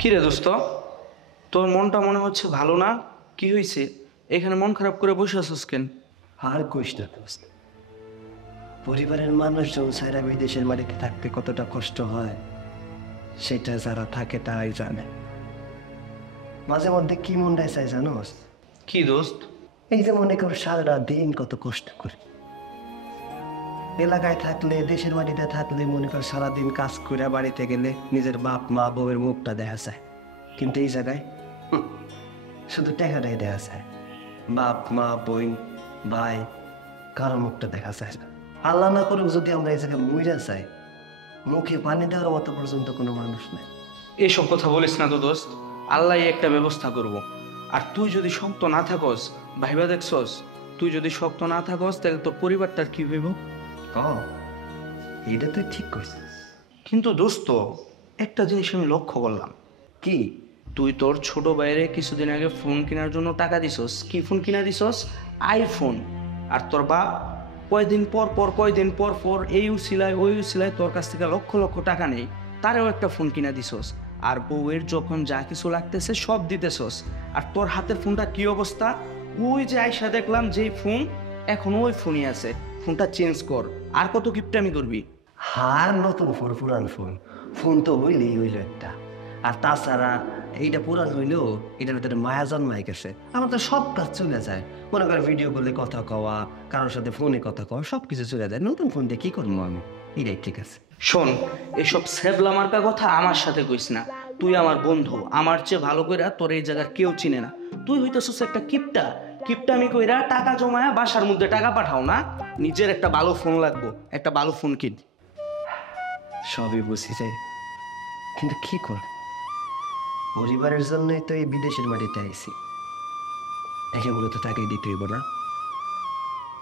কি রে দোস্ত, তোর মনটা মনে হচ্ছে ভালো না। কি হয়েছে? এখানে মন খারাপ করে বসে আছিস কেন? আর কইস না দোস্ত, পরিবারের মানুষজন সারা বিদেশের মাটিতে থাকতে কতটা কষ্ট হয় সেটা যারা থাকে তারাই জানে। মাঝে মধ্যে কি মনটাই চাই জানোস? কি দোস্ত? এই যে মনে কর সারা দিন কত কষ্ট করি, এলাকায় থাকলে দেশের মাটিতে থাকলে মনে কর সারাদিন কাজ করে বাড়িতে গেলে নিজের বাপ মা বউয়ের মুখটা দেখা যায়, কিন্তু এই জায়গায় শুধু টাকাটাই দেখা যায়। বাপ মা বোন ভাই কারো মুখটা দেখা যায় না। আল্লাহ না করুক যদি আমরা এই জায়গায় মইরা যাই, মুখে পানি দেওয়ার মতো পর্যন্ত কোনো মানুষ নেই। এসব কথা বলিস না তো দোস্ত, আল্লাহ একটা ব্যবস্থা করব। আর তুই যদি শক্ত না থাকস, ভাইবা দেখছস, তুই যদি শক্ত না থাকস তাহলে তোর পরিবারটার কি হইব? এটা তুই ঠিক করছিস, কিন্তু দোস্ত একটা জিনিস আমি লক্ষ্য করলাম। কি? তুই তোর ছোট ভাইরে কিছুদিন আগে ফোন কেনার জন্য টাকা দিছস। কি ফোন কিনা দিছস? আইফোন। আর তোর বাপ কয়দিন পর পর এই উসিলায় ওই উসিলায় তোর কাছ থেকে লক্ষ লক্ষ টাকা নেই, তারেও একটা ফোন কিনা দিছস। আর বউয়ের যখন যা কিছু লাগতেছে সব দিতেছস। আর তোর হাতের ফোনটা কি অবস্থা? ওই যে আয়সা দেখলাম যেই ফোন, এখন ওই ফোনই আছে। ফোনটা চেঞ্জ কর। আর কত কিপটামি করবি? হার নতুন ফোন পুরান ফোন, ফোন তো হইলেই হইল একটা। আর তাছাড়া এইটা পুরান হইলেও এটার ভিতরে মায়া জন্মাই গেছে। আমার তো সব কাজ চলে যায়, মনে করে ভিডিও বলে কথা কওয়া, কারোর সাথে ফোনে কথা কওয়া, সব কিছু চলে যায়। নতুন ফোন দিয়ে কি করবো আমি? এটাই ঠিক আছে। শোন, এসব সেবলা মার্কা কথা আমার সাথে কইস না। তুই আমার বন্ধু, আমার চেয়ে ভালো কইরা তোর এই জায়গার কেউ চিনে না। তুই হইতেছিস একটা কিপটা। কিপটামি কইরা টাকা জমায়া বাসার মধ্যে টাকা পাঠাও না। নিজের একটা ভালো ফোন লাগবো, একটা ভালো ফোন কিন। সবই বুঝি যাই, কিন্তু কি করব? পরিবারের জন্যই তো এই বিদেশের মাটিতে আইছি, একেগুলো তো তাকে দিতে হইব না?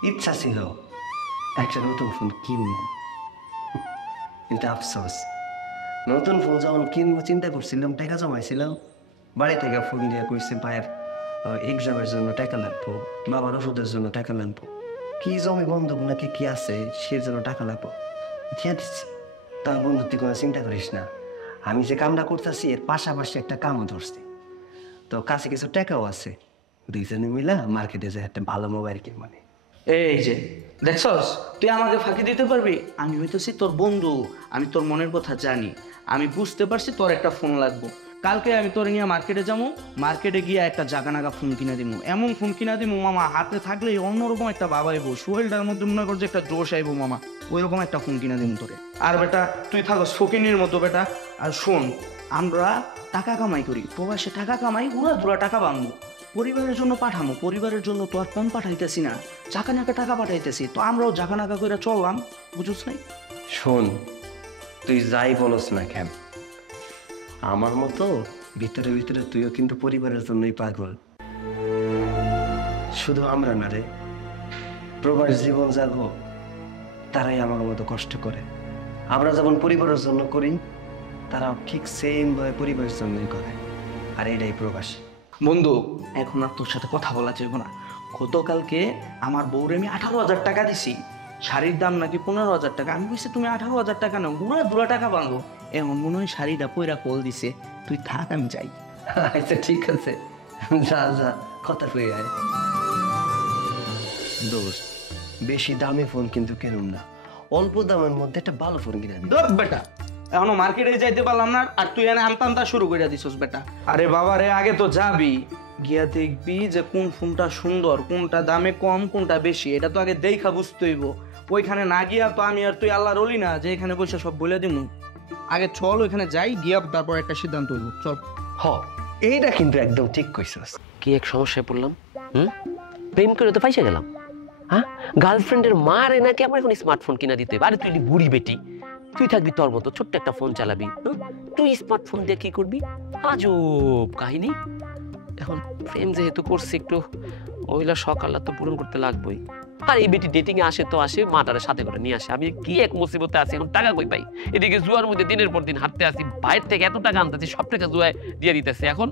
ইচ্ছা ছিল একটা নতুন ফোন কিনবো, কিন্তু আফসোস, নতুন ফোন যখন কিনবো চিন্তা করছিলাম, টাকা জমাইছিলাম, বাড়ি থেকে ফোন দিয়ে কইছে ভাইয়ের এক্সামের জন্য টাকা লাগবো, বাবার ওষুধের জন্য টাকা লাগবো, কি জমি বন্ধক নাকি কি আছে সে জন্য টাকা লাগবো। ঠিক আছে, তার বন্ধু তুই কোনো চিন্তা করিস না, আমি যে কামটা করতেছি এর পাশাপাশি একটা কামও ধরছি, তো কাছে কিছু টাকাও আছে, দুইজনে মিলা মার্কেটে যে একটা ভালো মোবাইল কিনবো। এই যে দেখছস, তুই আমাকে ফাঁকি দিতে পারবি? আমি হইতেছি তোর বন্ধু, আমি তোর মনের কথা জানি। আমি বুঝতে পারছি তোর একটা ফোন লাগবো। কালকে আমি তোর নিয়ে মার্কেটে যাবো, মার্কেটে গিয়ে একটা জাগানাগা ফোন কিনে দিব। এমন ফোন কিনা দিব মামা, হাতে থাকলে অন্যরকম একটা বাবা আইবো, শরীরটার মধ্যে মনে করছে একটা জোশ আইবো মামা। ওই রকম একটা ফোন কিনা দিব তোরে। আর বেটা তুই থাকস ফকিনির মতো বেটা। আর শোন, আমরা টাকা কামাই করি, প্রবাসে টাকা কামাই, উড়া দুরা টাকা বানবো, পরিবারের জন্য পাঠামো। পরিবারের জন্য তো আর কম পাঠাইতেছি না, জাকা নাকা টাকা পাঠাইতেছি, তো আমরাও জাকা নাকা করে চললাম, বুঝুস নাই? শোন, তুই যাই বলস না কেন, আমার মতো ভিতরে ভিতরে তুইও কিন্তু পরিবারের জন্যই পাগল। শুধু আমরা না রে, প্রবাস জীবন যাবো তারাই আমার মতো কষ্ট করে। আমরা যেমন পরিবারের জন্য করি, তারাও ঠিক সেম ভাবে পরিবারের জন্যই করে। আর এটাই প্রবাসী। বন্ধু, এখন আর তোর সাথে কথা বলা যাবে না। গতকালকে আমার বউরে আমি 18,000 টাকা দিছি, শাড়ির দাম নাকি 15,000 টাকা। আমি বলছি তুমি 18,000 টাকা নাও, উড়া দুরা টাকা বানবো। এমন মনে হয় শাড়িটা পয়রা কল দিছে। তুই থাক, আমি যাই। আচ্ছা ঠিক আছে, যা যা, কথা কই আয়। দোস্ত, বেশি দামি ফোন কিন্তু কিনুম না, অল্প দামের মধ্যে একটা ভালো ফোন কিনে দিই। দোস্ত বেটা, এখনো মার্কেটে যাইতে পারলাম না, আর তুই এনে আমতা শুরু করে দিছস বেটা। আরে বাবা রে, আগে তো যাবি, গিয়া দেখবি যে কোন ফোনটা সুন্দর, কোনটা দামে কম, কোনটা বেশি, এটা তো আগে দেখা বুঝতে হইব। ওইখানে না গিয়া তো আমি আর তুই আল্লাহর ওলি না যে এখানে বসে সব বলে দিমু। আগে চল, ওইখানে যাই, গিয়া তারপর একটা সিদ্ধান্ত হইব। চল। হ, এইটা কিন্তু একদম ঠিক কইছস। কি এক সমস্যায় পড়লাম। প্রেম করে তো পাইসা গেলাম। হ্যাঁ, গার্লফ্রেন্ডের মা রে নাকি আমার এখন স্মার্টফোন কিনা দিতে হবে। আরে তুই বুড়ি বেটি, তুই থাকবি তোর মতো ছোট্ট একটা ফোন চালাবি, তুই স্মার্টফোন দিয়ে কি করবি? আজব কাহিনী। এখন প্রেম যেহেতু করছি, একটু মহিলার শখ আল্লাহ তো পূরণ করতে লাগবেই। আর এই বেটি ডেটিং এ আসে তো আসে, মাটারে সাথে করে নিয়ে আসে। আমি কি এক মুসিবতে আছি, এখন টাকা কই পাই? এদিকে জুয়ার মধ্যে দিনের পর দিন হাঁটতে আসি, বাইরে থেকে এত টাকা আনতেছি, সব টাকা জুয়ায় দিয়ে দিতেছে। এখন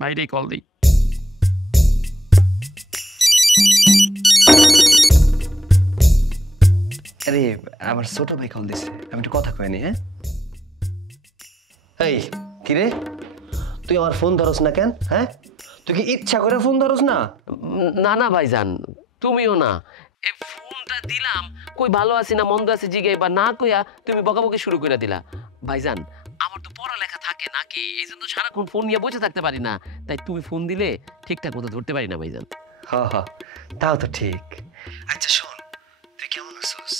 বাইরেই কল দিই। আরে আমার ছোট ভাই কল দিছে, আমি একটু কথা কইনি। হ্যাঁ এই কিরে তুই আমার ফোন ধরস না কেন? হ্যাঁ, তুই কি ইচ্ছা করে ফোন ধরস না? না না ভাইজান, তুমিও না। এই ফোনটা দিলাম কই ভালো আছি না মন্দ আছি জিগাই বা না কইয়া তুমি বকাবকি শুরু করে দিলা। ভাইজান আমার তো পড়ালেখা থাকে নাকি, এই জন্য সারাক্ষণ ফোন নিয়ে বসে থাকতে পারি না, তাই তুমি ফোন দিলে ঠিকঠাক মতো ধরতে পারি না ভাইজান। হ হ, তাও তো ঠিক। আচ্ছা শোন, তুই কেমন আছিস?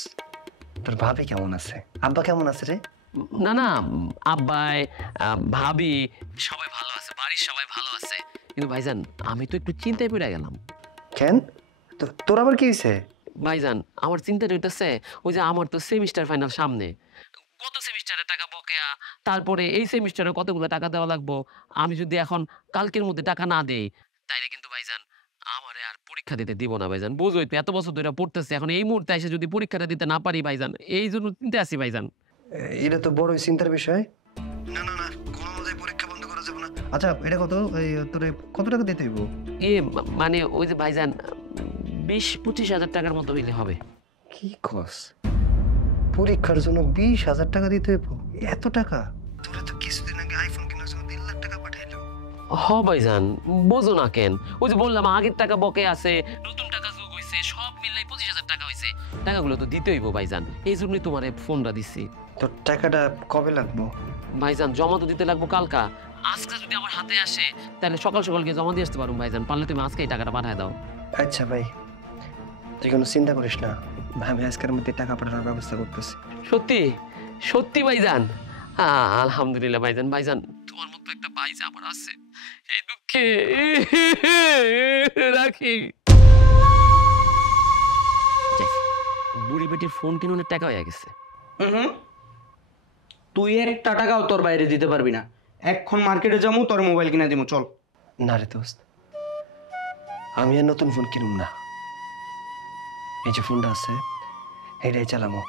তোর ভাবি কেমন আছে? আব্বা কেমন আছে রে? না না, আব্বাই ভাবি সবাই ভালো আছে, বাড়ির সবাই ভালো আছে, কিন্তু ভাইজান আমি তো একটু চিন্তায় পড়ে গেলাম। কেন? তোর আবার কি হয়েছে? ভাইজান আমার চিন্তা হইতেছে, ওই যে আমার তো সেমিস্টার ফাইনাল সামনে, গত সেমিস্টারের টাকা বকেয়া, তারপরে এই সেমিস্টারে কতগুলো টাকা দেওয়া লাগবো। আমি যদি এখন কালকের মধ্যে টাকা না দেই তাইলে কিন্তু ভাইজান আমারে আর পরীক্ষা দিতে দিব না ভাইজান। বুঝোই তো এত বছর ধরে পড়তেছে, এখন এই মুহূর্তে এসে যদি পরীক্ষাটা দিতে না পারি ভাইজান, এই জন্য চিন্তা আছি ভাইজান। এটা তো বড়ই চিন্তার বিষয়। না না না, কোনো মতেই পরীক্ষা বন্ধ করা যাবে না। আচ্ছা এটা কত, তোরে কত টাকা দিতে হইব? মানে ওই যে ভাইজান 20-25 হাজার টাকার মতো হইলে হবে। কি কস? পরীক্ষার জন্য 20,000 টাকা দিতে হইব? এত টাকা? তোরা তো কিছুদিন আগে আইফোন কেনার জন্য 3 লাখ টাকা পাঠাইলো। হ ভাইজান, বোঝো না কেন? ওই যে বললাম আগের টাকা বকে আছে, নতুন টাকা যোগ হয়েছে, সব মিলাই 25,000 টাকা হয়েছে। টাকাগুলো তো দিতে হইব ভাইজান, এই জন্যই তোমার ফোনটা দিচ্ছি। তোর টাকাটা কবে লাগবো? ভাইজান জমা তো দিতে লাগবো কালকা, আজকে যদি আমার হাতে আসে তাহলে সকাল সকাল গিয়ে জমা দিয়ে আসতে পারবো ভাইজান। পারলে তুমি আজকেই টাকাটা পাঠায় দাও। আচ্ছা ভাই, তুই কোনো চিন্তা করিস না, আমি আজকের মধ্যে টাকা পাঠানোর ব্যবস্থা করতেছি। সত্যি সত্যি ভাইজান? আলহামদুলিল্লাহ ভাইজান। ভাইজান তোমার মতো একটা ভাই যে আমার আছে, এই দুঃখে রাখি। যাই, বুড়ি বেটির ফোন কিনুনের টাকা হয়ে গেছে। হুম, তুই একটা টাকাও তোর বাইরে দিতে পারবি না। এখন মার্কেটে যাবো, তোর মোবাইল কিনা দিব, চল। না রে দোস্ত, আমি আর নতুন ফোন কিনুম না। এই যে ফোনটা আছে এটাই চালামো।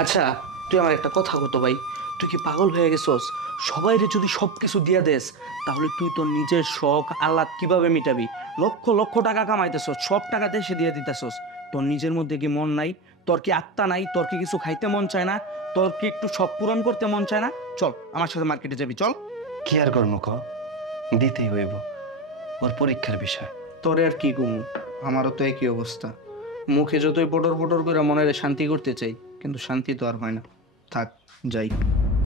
আচ্ছা তুই আমার একটা কথা কত ভাই, তুই কি পাগল হয়ে গেছস? সবাইরে যদি সব কিছু দিয়া দেস তাহলে তুই তোর নিজের শখ আহ্লাদ কিভাবে মিটাবি? লক্ষ লক্ষ টাকা কামাইতেছস, সব টাকা দেশে দিয়ে দিতেছস। তোর নিজের মধ্যে কি মন নাই? তোর কি আত্মা নাই? তোর কি কিছু খাইতে মন চায় না? তোর কি একটু শখ পূরণ করতে মন চায় না? চল আমার সাথে মার্কেটে যাবি, চল। কি আর কর্ম ক, দিতেই হইব, ওর পরীক্ষার বিষয়। তোর আর কি কমু, আমারও তো একই অবস্থা। মুখে যতই পটর পটর করে মনের শান্তি করতে চাই, কিন্তু শান্তি তো আর হয় না। থাক যাই।